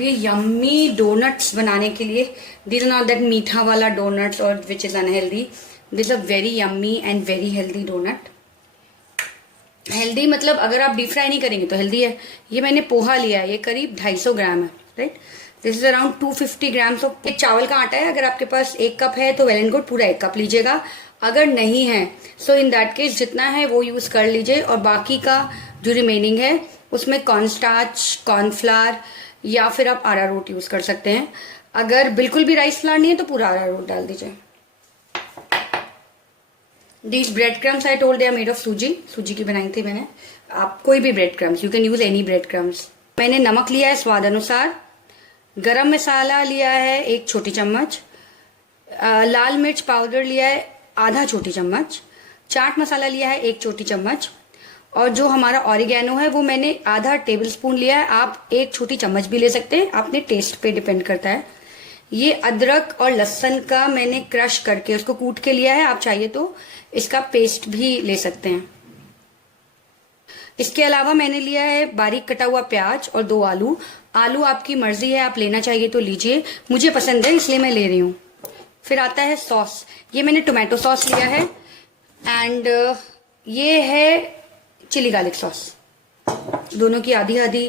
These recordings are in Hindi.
अब ये यम्मी डोनट्स बनाने के लिए, दिस नॉट दैट मीठा वाला डोनट्स और which is unhealthy, this a very yummy and very healthy donut. Healthy मतलब अगर आप डीप फ्राई नहीं करेंगे तो हेल्दी है। ये मैंने पोहा लिया है, ये करीब 250 ग्राम है, right. This is around 250 grams of एक चावल का आटा है। अगर आपके पास 1 कप है तो वेल एंड गुड, पूरा 1 कप लीजिएगा। अगर नहीं है सो इन दैट केस जितना है वो यूज कर लीजिए, और बाकी का जो रिमेनिंग है उसमें कॉर्नस्टार्च, कॉर्नफ्लावर या फिर आप अरारोट यूज कर सकते हैं। अगर बिल्कुल भी राइस फ्लावर नहीं है तो पूरा अरारोट डाल दीजिए। These breadcrumbs I told they are made of सूजी की बनाई थी मैंने। आप कोई भी bread crumbs, you can use any bread crumbs. मैंने नमक लिया है स्वाद अनुसार, गरम मसाला लिया है 1 छोटी चम्मच, लाल मिर्च पाउडर लिया है आधा छोटी चम्मच, चाट मसाला लिया है 1 छोटी चम्मच, और जो हमारा ऑरिगेनो है वो मैंने आधा टेबल स्पून लिया है। आप 1 छोटी चम्मच भी ले सकते हैं, अपने टेस्ट पे डिपेंड करता है। ये अदरक और लहसुन का मैंने क्रश करके उसको कूट के लिया है, आप चाहिए तो इसका पेस्ट भी ले सकते हैं। इसके अलावा मैंने लिया है बारीक कटा हुआ प्याज और 2 आलू। आलू आपकी मर्जी है, आप लेना चाहिए तो लीजिए, मुझे पसंद है इसलिए मैं ले रही हूँ। फिर आता है सॉस, ये मैंने टोमेटो सॉस लिया है, एंड ये है चिली गार्लिक सॉस। दोनों की आधी आधी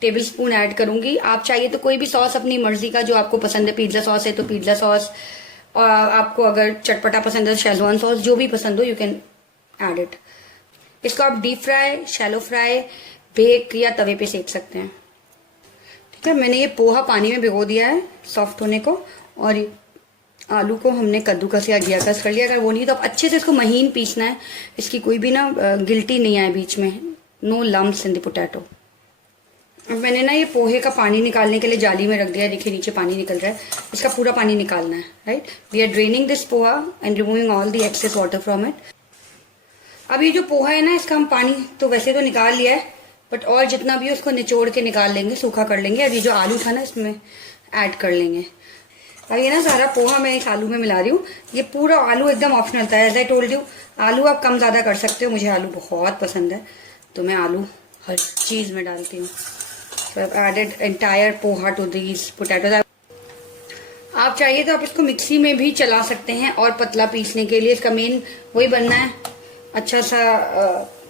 टेबल स्पून ऐड करूंगी। आप चाहिए तो कोई भी सॉस अपनी मर्जी का जो आपको पसंद है, पिज्जा सॉस है तो पिज्जा सॉस, और आपको अगर चटपटा पसंद है शेजवान सॉस, जो भी पसंद हो यू कैन ऐड इट। इसको आप deep fry, shallow fry, bake या तवे पे सेक सकते हैं। ठीक है, मैंने ये पोहा पानी में भिगो दिया है सॉफ्ट होने को, और आलू को हमने कद्दूकस या घियाकस कर लिया। अगर वो नहीं तो आप अच्छे से इसको महीन पीसना है, इसकी कोई भी ना गिल्टी नहीं आए बीच में, no lumps in the potato. अब मैंने ना ये पोहे का पानी निकालने के लिए जाली में रख दिया है, देखिए नीचे पानी निकल रहा है, इसका पूरा पानी निकालना है, right. We are draining this poha and removing all the excess water from it. अब ये जो पोहा है ना, इसका हम पानी तो वैसे तो निकाल लिया है, बट और जितना भी उसको निचोड़ के निकाल लेंगे, सूखा कर लेंगे। अब ये जो आलू था ना इसमें ऐड कर लेंगे। अब ये ना सारा पोहा मैं इस आलू में मिला रही हूँ। ये पूरा आलू एकदम ऑप्शनल था, एज आई टोल्ड यू। आलू आप कम ज्यादा कर सकते हो, मुझे आलू बहुत पसंद है तो मैं आलू हर चीज में डालती हूँ। So I've added entire poha to these potatoes. आप चाहिए तो आप इसको मिक्सी में भी चला सकते हैं, और पतला पीसने के लिए इसका मेन वही बनना है, अच्छा सा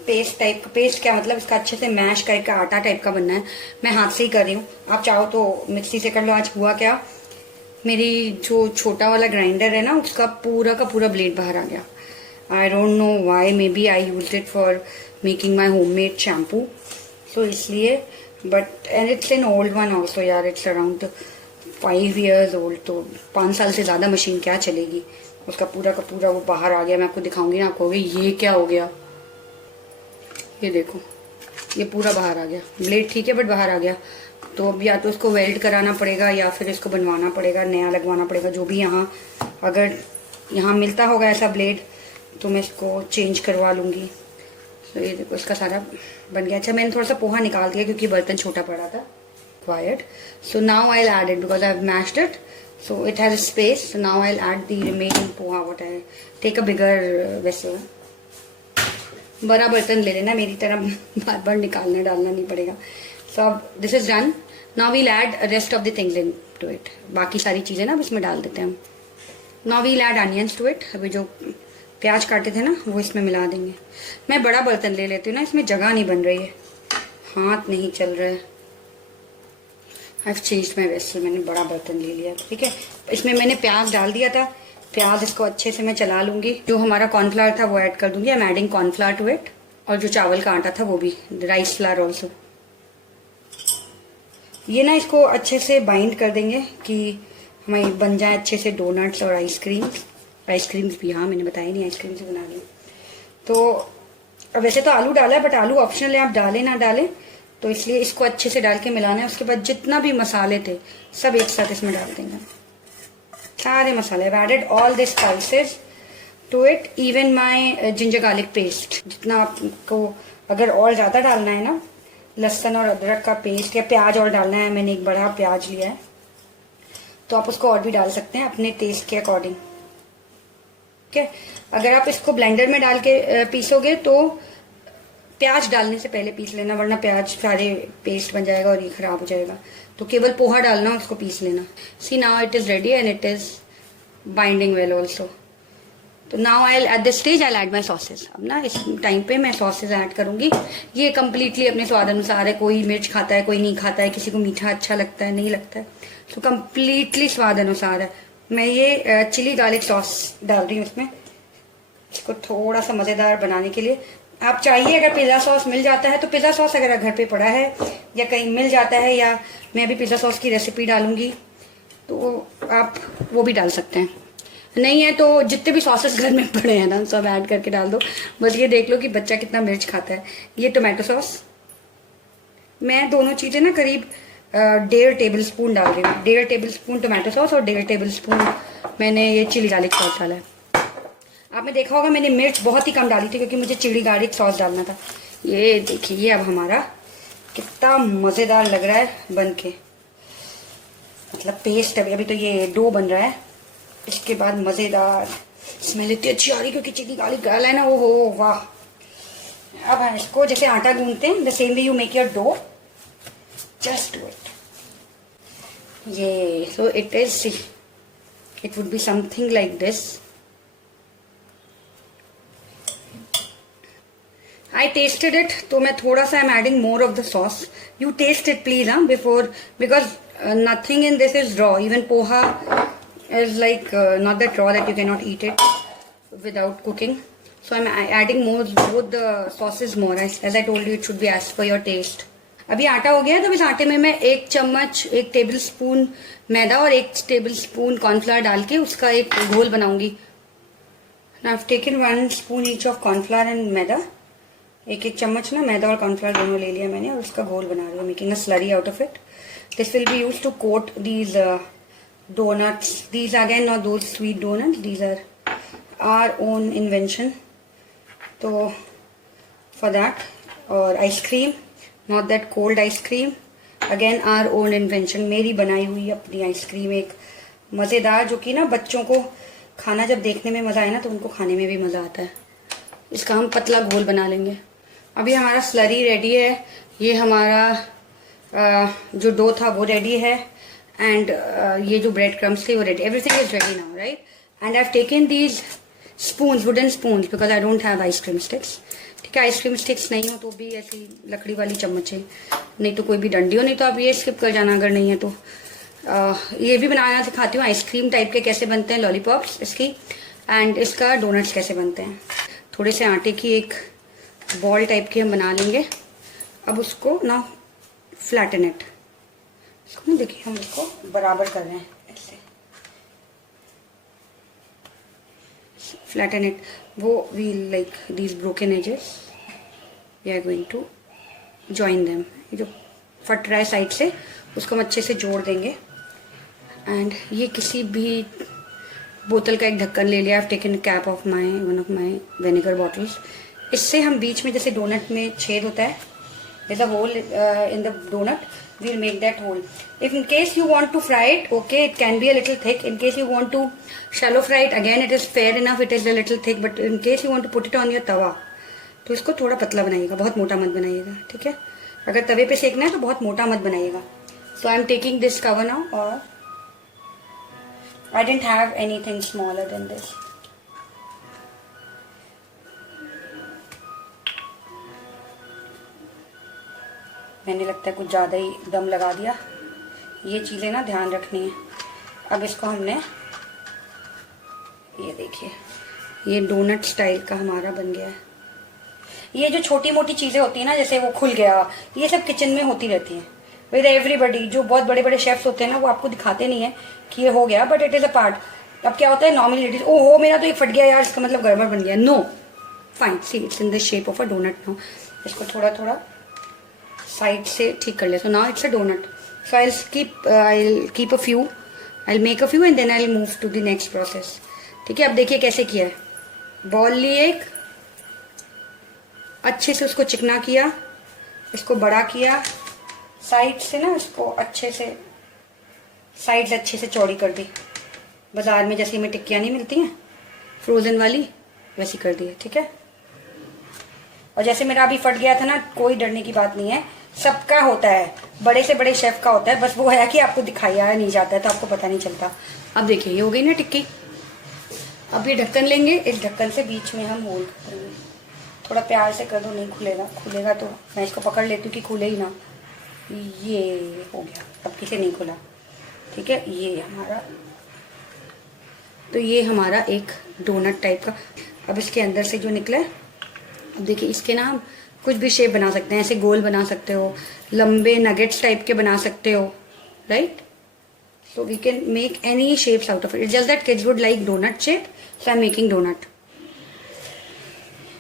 पेस्ट टाइप का। पेस्ट क्या मतलब, इसका अच्छे से मैश करके आटा टाइप का बनना है। मैं हाथ से ही कर रही हूँ, आप चाहो तो मिक्सी से कर लो। आज हुआ क्या, मेरी जो छोटा वाला ग्राइंडर है ना, उसका पूरा का पूरा ब्लेड बाहर आ गया। I don't know why, maybe I use it for making my homemade shampoo, तो इसलिए। But and it's an old one also यार, इट्स अराउंड 5 years ओल्ड, तो 5 साल से ज्यादा मशीन क्या चलेगी। उसका पूरा का पूरा वो बाहर आ गया। मैं आपको दिखाऊंगी ना, आपको ये क्या हो गया, ये देखो, ये पूरा बाहर आ गया। ब्लेड ठीक है बट बाहर आ गया। तो अब या तो उसको वेल्ड कराना पड़ेगा या फिर इसको बनवाना पड़ेगा, नया लगवाना पड़ेगा, जो भी। यहाँ अगर यहाँ मिलता होगा ऐसा ब्लेड तो मैं इसको चेंज करवा लूंगी। तो ये देखो इसका सारा बन गया। अच्छा, मैंने थोड़ा सा पोहा निकाल दिया क्योंकि बर्तन छोटा पड़ा था, quite. So now I will add it because I have mashed it, so it has space. So now I will add the remaining poha. What I take a bigger vessel, बड़ा बर्तन ले लेना, मेरी तरह बार बार निकालना डालना नहीं पड़ेगा। सो अब this is done. Now we'll add rest of the things into it. बाकी सारी चीजें ना अब इसमें डाल देते हैं हम। Now we'll add onions to it. अभी जो प्याज काटे थे ना वो इसमें मिला देंगे। मैं बड़ा बर्तन ले लेती हूँ ना, इसमें जगह नहीं बन रही है, हाथ नहीं चल रहा है। I have changed my vessel, मैंने बड़ा बर्तन ले लिया। ठीक है, इसमें मैंने प्याज डाल दिया था। प्याज इसको अच्छे से मैं चला लूंगी। जो हमारा कॉर्नफ्लावर था वो ऐड कर दूंगी। I am adding cornflour to it, और जो चावल का आटा था वो भी, राइस फ्लावर ऑल्सो। ये ना इसको अच्छे से बाइंड कर देंगे कि हमारी बन जाए अच्छे से डोनट्स और आइसक्रीम्स भी। हाँ, मैंने बताया नहीं, आइसक्रीम से बना रही हूँ। तो वैसे तो आलू डाला है बट आलू ऑप्शनल है, आप डालें ना डालें, तो इसलिए इसको अच्छे से डाल के मिलाना है। उसके बाद जितना भी मसाले थे सब एक साथ इसमें डाल देंगे, सारे मसाले। I've added all the spices to it, even my ginger garlic paste। जितना आपको अगर और ज्यादा डालना है ना, लहसुन और अदरक का पेस्ट या प्याज और डालना है, मैंने एक बड़ा प्याज लिया है, तो आप उसको और भी डाल सकते हैं अपने टेस्ट के अकॉर्डिंग। ठीक है, अगर आप इसको ब्लेंडर में डाल के पीसोगे तो प्याज डालने से पहले पीस लेना, वरना प्याज सारे पेस्ट बन जाएगा और ये खराब हो जाएगा। तो केवल पोहा डालना, उसको पीस लेना। See now it is ready and it is binding well also. तो now I at this stage I add my sausage. अब ना इस टाइम पे मैं सॉसेज ऐड करूंगी। ये कम्प्लीटली अपने स्वाद अनुसार है, कोई मिर्च खाता है, कोई नहीं खाता है, किसी को मीठा अच्छा लगता है, नहीं लगता है, तो कम्प्लीटली स्वाद अनुसार है। मैं ये चिली गार्लिक सॉस डाल रही हूँ इसमें, इसको थोड़ा सा मज़ेदार बनाने के लिए। आप चाहिए अगर पिज़्ज़ा सॉस मिल जाता है तो पिज़्ज़ा सॉस अगर घर पे पड़ा है या कहीं मिल जाता है, या मैं अभी पिज़्ज़ा सॉस की रेसिपी डालूंगी तो आप वो भी डाल सकते हैं। नहीं है तो जितने भी सॉसेस घर में पड़े हैं ना सब ऐड करके डाल दो। बस ये देख लो कि बच्चा कितना मिर्च खाता है। ये टोमेटो सॉस मैं दोनों चीज़ें ना करीब 1.5 टेबल स्पून डाल रही हूँ। 1.5 टेबल स्पून टोमेटो सॉस और 1.5 टेबल स्पून मैंने ये चिली गार्लिक सॉस डाला है। आपने देखा होगा मैंने मिर्च बहुत ही कम डाली थी क्योंकि मुझे चिली गार्लिक सॉस डालना था। ये देखिए ये अब हमारा कितना मज़ेदार लग रहा है बन के, मतलब पेस्ट। अभी तो ये डो बन रहा है, इसके बाद मज़ेदार स्मेल इतनी अच्छी आ रही क्योंकि चिली गार्लिक डाला है ना। वो हो वाह। अब हम इसको जैसे आटा गूंथते हैं, the same way you make your dough, just do it. ये so it is, it would be something like this. I tasted it, तो मैं थोड़ा सा I'm adding more of the sauce. You taste it please, before, because nothing in this is raw. Even poha is like not that raw that you cannot eat it without cooking. So I'm adding more, both the sauces more. As I told you, it should be as per your taste. अभी आटा हो गया है तो इस आटे में मैं 1 चम्मच 1 टेबल स्पून मैदा और 1 टेबल स्पून कॉर्नफ्लावर डाल के उसका एक घोल बनाऊंगी। I've taken 1 spoon each of cornflour and मैदा। एक चम्मच ना मैदा और कॉर्नफ्लावर दोनों ले लिया मैंने और उसका घोल बना रही हूँ, making a slurry out of it. This will be used to coat these donuts. These again not those sweet donuts, these are our own invention. तो फॉर दैट, और ice cream, not that cold ice cream, again our own invention, मेरी बनाई हुई अपनी आइसक्रीम, एक मज़ेदार, जो कि ना बच्चों को खाना जब देखने में मज़ा आए ना तो उनको खाने में भी मज़ा आता है। इसका हम पतला घोल बना लेंगे। अभी हमारा स्लरी रेडी है, ये हमारा जो डो था वो रेडी है, एंड ये जो ब्रेड क्रम्स थे वो ready, everything is ready now, right. And I have taken these spoons, wooden spoons, because I don't have ice cream sticks. ठीक है, आइसक्रीम स्टिक्स नहीं हो तो भी ऐसी लकड़ी वाली चम्मच है, नहीं तो कोई भी डंडी हो, नहीं तो आप ये स्किप कर जाना अगर नहीं है तो। ये भी बनाना सिखाती हूँ, आइसक्रीम टाइप के कैसे बनते हैं लॉलीपॉप्स इसकी, एंड इसका डोनट्स कैसे बनते हैं। थोड़े से आटे की एक बॉल टाइप की हम बना लेंगे। अब उसको ना फ्लैटन इट, इसको ना देखिए हम इसको बराबर कर रहे हैं ऐसे, फ्लैटन इट। वो we like these broken edges, we are going to join them. ये जो फट रहा है साइड से उसको हम अच्छे से जोड़ देंगे। एंड ये किसी भी बोतल का एक ढक्कन ले लिया, taken cap of my one of my vinegar bottles. इससे हम बीच में जैसे डोनट में छेद होता है, there's a hole in the donut, we'll make that hole. If in case you want to fry it, okay, it can be a little thick. In case you want to shallow fry it, again it is fair enough, it is a little thick. But in case you want to put it on your tawa, तो इसको थोड़ा पतला बनाइएगा, बहुत मोटा मत बनाइएगा, ठीक है। अगर तवे पे सेकना है तो बहुत मोटा मत बनाइएगा। So I'm taking this cover now, और I didn't have anything smaller than this. मैंने लगता है कुछ ज़्यादा ही दम लगा दिया। ये चीज़ें ना ध्यान रखनी है। अब इसको हमने, ये देखिए ये डोनट स्टाइल का हमारा बन गया है। ये जो छोटी मोटी चीज़ें होती हैं ना, जैसे वो खुल गया, ये सब किचन में होती रहती हैं विद एवरीबडी। जो बहुत बड़े बड़े शेफ्स होते हैं ना वो आपको दिखाते नहीं है कि ये हो गया, but it is a part. अब क्या होता है नॉर्मली इट इज, ओहो मेरा तो ये फट गया यार, इसका मतलब गड़बड़ बन गया। No, fine, see it's in the shape of a donut now. इसको थोड़ा थोड़ा साइड से ठीक कर ले। So now it's a donut. So I keep a few, I make a few and then I move to the next process. ठीक है, अब देखिए कैसे किया है। बॉल लिए एक, अच्छे से उसको चिकना किया, इसको बड़ा किया, साइड से ना इसको अच्छे से, साइड से अच्छे से चौड़ी कर दी। बाजार में जैसी में टिक्कियाँ नहीं मिलती हैं फ्रोजन वाली, वैसी कर दी है। ठीक है, और जैसे मेरा अभी फट गया था ना, कोई डरने की बात नहीं है, सबका होता है, बड़े से बड़े शेफ का होता है, बस वो है कि आपको दिखाया नहीं जाता है तो आपको पता नहीं चलता। अब देखिए ये हो गई ना टिक्की। अब ये ढक्कन लेंगे, इस ढक्कन से बीच में हम होल करेंगे। थोड़ा प्यार से कर दो, नहीं खुलेगा, खुलेगा तो मैं इसको पकड़ लेती हूँ कि खुले ही ना। ये हो गया, अब किसे नहीं खुला, ठीक है। ये हमारा, तो ये हमारा एक डोनट टाइप का। अब इसके अंदर से जो निकला है, अब देखिए इसके ना हम कुछ भी शेप बना सकते हैं, ऐसे गोल बना सकते हो, लंबे नगेट्स टाइप के बना सकते हो, right. So we can make any shapes out of it, just that kids would like donut shape, so I am making donut.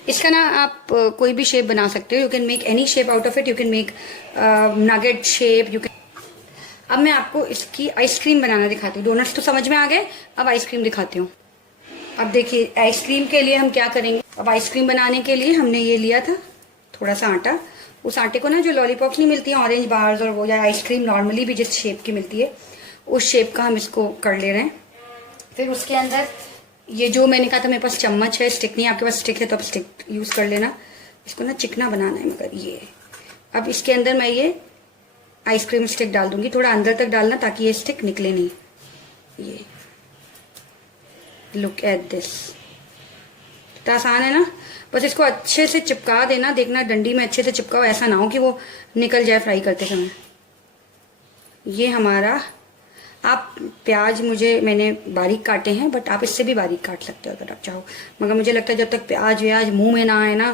इसका ना आप कोई भी शेप बना सकते हो, you can make any shape out of it, you can make nugget shape, you can. अब मैं आपको इसकी आइसक्रीम बनाना दिखाती हूँ। डोनट्स तो समझ में आ गए, अब आइसक्रीम दिखाती हूँ। अब देखिए आइसक्रीम के लिए हम क्या करेंगे। अब आइसक्रीम बनाने के लिए हमने ये लिया था थोड़ा सा आटा। उस आटे को ना, जो लॉलीपॉप्स नहीं मिलती हैं ऑरेंज बार्स और वो, या आइसक्रीम नॉर्मली भी जिस शेप की मिलती है उस शेप का हम इसको कर ले रहे हैं। फिर उसके अंदर ये जो मैंने कहा था मेरे पास चम्मच है, स्टिक नहीं, आपके पास स्टिक है तो आप स्टिक यूज कर लेना। इसको ना चिकना बनाना है, मगर ये अब इसके अंदर मैं ये आइसक्रीम स्टिक डाल दूंगी, थोड़ा अंदर तक डालना ताकि ये स्टिक निकले नहीं। ये लुक एट दिस, तो आसान है ना। बस इसको अच्छे से चिपका देना, देखना डंडी में अच्छे से चिपकाओ, ऐसा ना हो कि वो निकल जाए फ्राई करते समय। ये हमारा, आप प्याज मैंने बारीक काटे हैं, बट आप इससे भी बारीक काट सकते हो अगर आप चाहो, मगर मुझे लगता है जब तक प्याज व्याज मुंह में ना आए ना,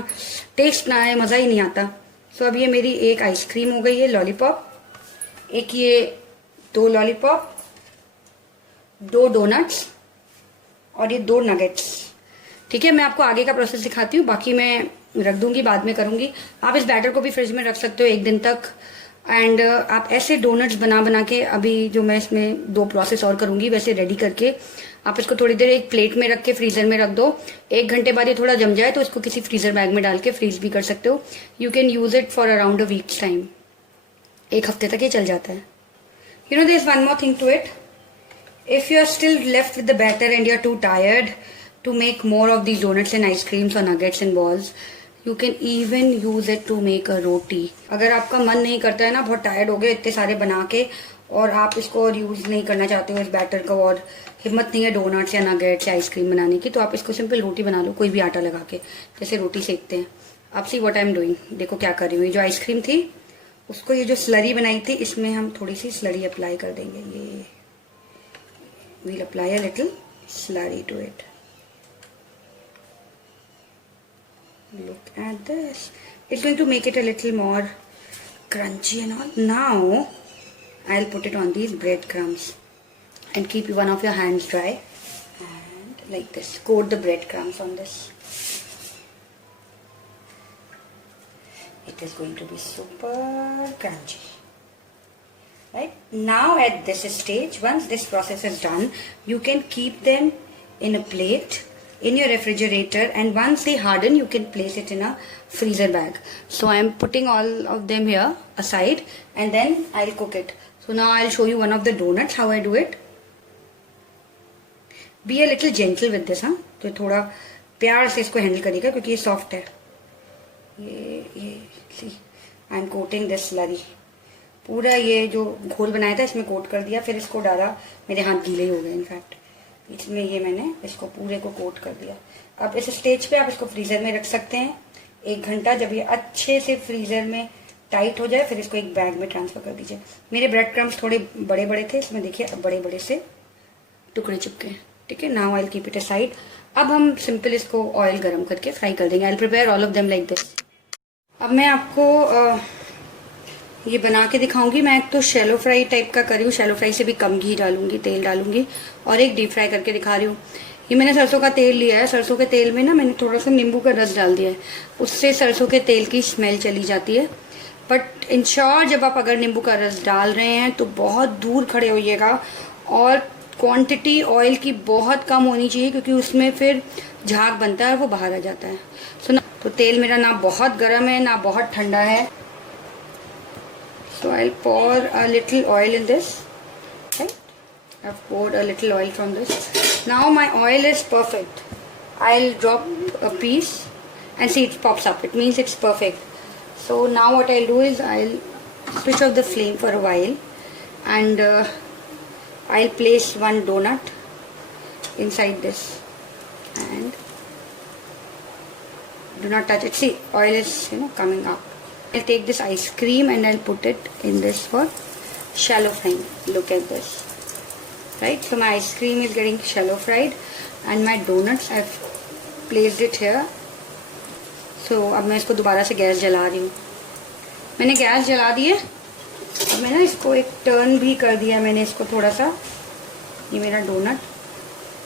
टेस्ट ना आए, मज़ा ही नहीं आता। सो अब ये मेरी एक आइसक्रीम हो गई है लॉलीपॉप, एक ये 2 लॉलीपॉप, 2 डोनट्स और ये 2 नगेट्स, ठीक है। मैं आपको आगे का प्रोसेस दिखाती हूँ, बाकी मैं रख दूंगी, बाद में करूंगी। आप इस बैटर को भी फ्रिज में रख सकते हो 1 दिन तक। एंड आप ऐसे डोनट्स बना के, अभी जो मैं इसमें 2 प्रोसेस और करूंगी वैसे रेडी करके, आप इसको थोड़ी देर एक प्लेट में रख के फ्रीजर में रख दो। 1 घंटे बाद ये थोड़ा जम जाए तो इसको किसी फ्रीजर बैग में डाल के फ्रीज भी कर सकते हो। You can use it for around a week's time, 1 हफ्ते तक ये चल जाता है। You know there is one more thing to it, if you are still left with the batter and you are too tired to make more of these donuts and ice creams or nuggets and balls, you can even use it to make a roti. अगर आपका मन नहीं करता है ना, बहुत टायर्ड हो गए इतने सारे बना के, और आप इसको और यूज नहीं करना चाहते हो इस बैटर को, और हिम्मत नहीं है डोनट्स या नगेट्स या आइसक्रीम बनाने की, तो आप इसको सिंपल रोटी बना लो, कोई भी आटा लगा के, जैसे रोटी सेकते हैं। आप see what I am doing, देखो क्या कर रही हूँ। ये जो आइसक्रीम थी उसको, ये जो स्लरी बनाई थी, इसमें हम थोड़ी सी स्लरी अप्लाई कर देंगे। ये we'll apply a little slurry to it. Look at this, it's going to make it a little more crunchy and all. Now I'll put it on these breadcrumbs and keep one of your hands dry, and like this, coat the breadcrumbs on this. It is going to be super crunchy. Right now at this stage, once this process is done, you can keep them in a plate in your refrigerator, and once they harden you can place it in a freezer bag. So I am putting all of them here aside, and then I'll cook it. So now I'll show you one of the donuts, how I do it. Be a little gentle with this, तो थोड़ा प्यार से इसको हैंडल करिएगा क्योंकि ये सॉफ्ट है। ये see, I am coating this slurry, पूरा ये जो घोल बनाया था इसमें कोट कर दिया, फिर इसको डाला, मेरे हाथ गीले ही हो गए इनफैक्ट, इसमें ये मैंने इसको पूरे को कोट कर दिया। अब इस स्टेज पे आप इसको फ्रीजर में रख सकते हैं 1 घंटा। जब ये अच्छे से फ्रीजर में टाइट हो जाए फिर इसको एक बैग में ट्रांसफर कर दीजिए। मेरे ब्रेड क्रम्स थोड़े बड़े बड़े थे, इसमें देखिए अब बड़े बड़े से टुकड़े चिपके हैं, ठीक है। Now I will keep it aside. अब हम सिंपल इसको ऑयल गर्म करके फ्राई कर देंगे। I will prepare all of them like this. अब मैं आपको ये बना के दिखाऊंगी। मैं एक तो शैलो फ्राई टाइप का कर रही हूँ, शैलो फ्राई से भी कम घी डालूंगी, तेल डालूंगी, और एक डीप फ्राई करके दिखा रही हूँ। ये मैंने सरसों का तेल लिया है, सरसों के तेल में ना मैंने थोड़ा सा नींबू का रस डाल दिया है, उससे सरसों के तेल की स्मेल चली जाती है। बट इंश्योर जब आप अगर नींबू का रस डाल रहे हैं तो बहुत दूर खड़े होइएगा, और क्वांटिटी ऑयल की बहुत कम होनी चाहिए क्योंकि उसमें फिर झाग बनता है और वो बाहर आ जाता है। सो ना, तो तेल मेरा ना बहुत गर्म है ना बहुत ठंडा है। So I'll pour a little oil in this. Okay, I've poured a little oil from this. Now my oil is perfect. I'll drop a piece and see it pops up. It means it's perfect. So now what I'll do is I'll switch off the flame for a while, and I'll place one donut inside this, and do not touch it. See, oil is coming up. I'll take this ice cream and I'll put it in this for shallow frying. Look at this. Right, so my ice cream is getting shallow fried and my donuts I've placed it here. So अब मैं इसको दोबारा से गैस जला रही हूँ. मैंने गैस जला दी है. अब मैं ना इसको एक टर्न भी कर दिया मैंने इसको थोड़ा सा. ये मेरा डोनट,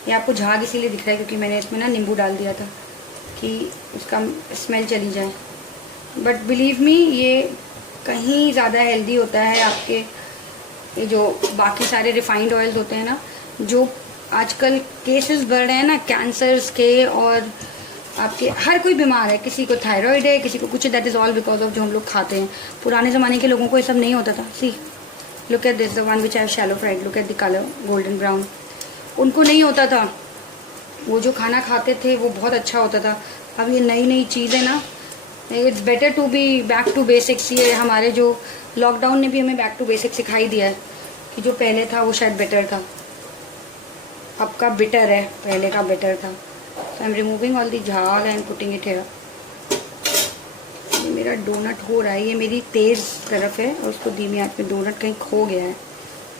ये आपको झाग इसीलिए दिख रहा है क्योंकि मैंने इसमें ना नींबू डाल दिया था कि उसका स्मेल चली जाए. बट बिलीव मी, ये कहीं ज़्यादा हेल्दी होता है आपके ये जो बाकी सारे रिफाइंड ऑयल्स होते हैं ना, जो आजकल केसेस बढ़ रहे हैं ना कैंसर्स के, और आपके हर कोई बीमार है. किसी को थायराइड है, किसी को कुछ. That is all because of जो हम लोग खाते हैं. पुराने ज़माने के लोगों को ये सब नहीं होता था. See, look at this, the one which I have shallow fried. Look at the colour, golden brown. उनको नहीं होता था. वो जो खाना खाते थे वो बहुत अच्छा होता था. अब ये नई नई चीज़ें ना, it's better to be back to basics. ये हमारे जो लॉकडाउन ने भी हमें बैक टू बेसिक्स सिखाई दिया है कि जो पहले था वो शायद बेटर था. अब का बेटर है, पहले का बेटर था. So I am removing all the झाग एंड पुटिंग इट हियर. ये मेरा डोनट हो रहा है. ये मेरी तेज़ तरफ है और उसको धीमी आंच में. डोनट कहीं खो गया है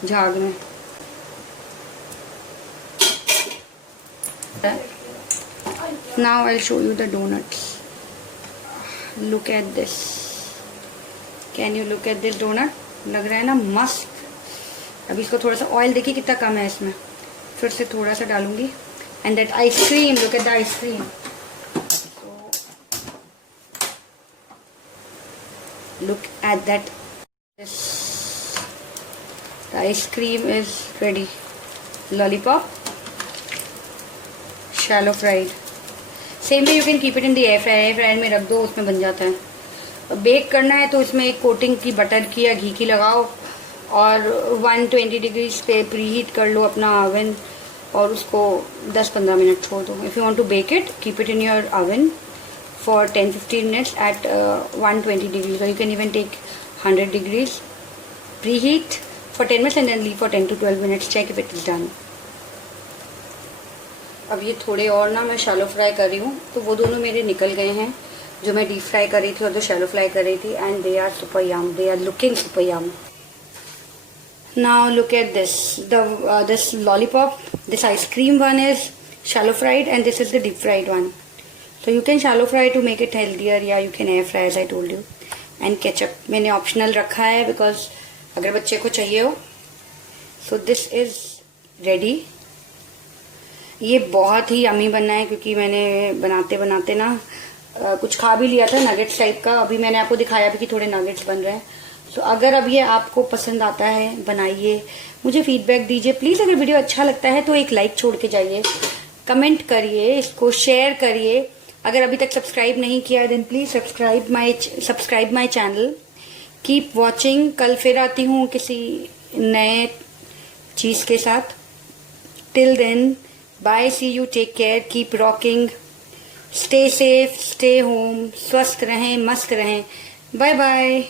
झाग में. Now I'll show you the donuts. Look at this. Can you look at this donut? लग रहा है ना मस्त. अभी इसको थोड़ा सा ऑयल देखिए कितना कम है इसमें. फिर से थोड़ा सा डालूंगी. And that ice cream, look at the ice cream. So look at that. This, the ice cream is ready. Lollipop, shallow fried. Same way you can keep it in the air fryer. Air fryer में रख दो, उसमें बन जाता है. बेक करना है तो इसमें एक कोटिंग की बटर की या घी की लगाओ और 120 डिग्री पे प्रीहीट कर लो अपना ओवन और उसको 10-15 मिनट छोड़ दो. If you want to bake it, keep it in your oven for 10-15 minutes at 120 degrees, और you can even take 100 degrees. Preheat for 10 minutes and then leave for 10 to 12 minutes. Check if it is done. अब ये थोड़े और ना मैं शैलो फ्राई कर रही हूँ, तो वो दोनों मेरे निकल गए हैं जो मैं डीप फ्राई कर रही थी और जो शैलो फ्राई कर रही थी. And they are super yum. They are looking super yum. Now look at this. This lollipop, this ice cream one is shallow fried and this is the deep fried one. So you can shallow fry to make it healthier, या you can air fry as I told you. And ketchup मैंने optional रखा है because अगर बच्चे को चाहिए हो. So this is ready. ये बहुत ही यम्मी बनना है क्योंकि मैंने बनाते बनाते ना कुछ खा भी लिया था नगेट्स टाइप का. अभी मैंने आपको दिखाया भी कि थोड़े नगेट्स बन रहे हैं. तो अगर अब ये आपको पसंद आता है, बनाइए, मुझे फीडबैक दीजिए प्लीज़. अगर वीडियो अच्छा लगता है तो एक लाइक छोड़ के जाइए, कमेंट करिए, इसको शेयर करिए. अगर अभी तक सब्सक्राइब नहीं किया है then please subscribe my channel. Keep watching. कल फिर आती हूँ किसी नए चीज़ के साथ. Till then bye, see you, take care, keep rocking, stay safe, stay home. स्वस्थ रहें, मस्त रहें. Bye bye.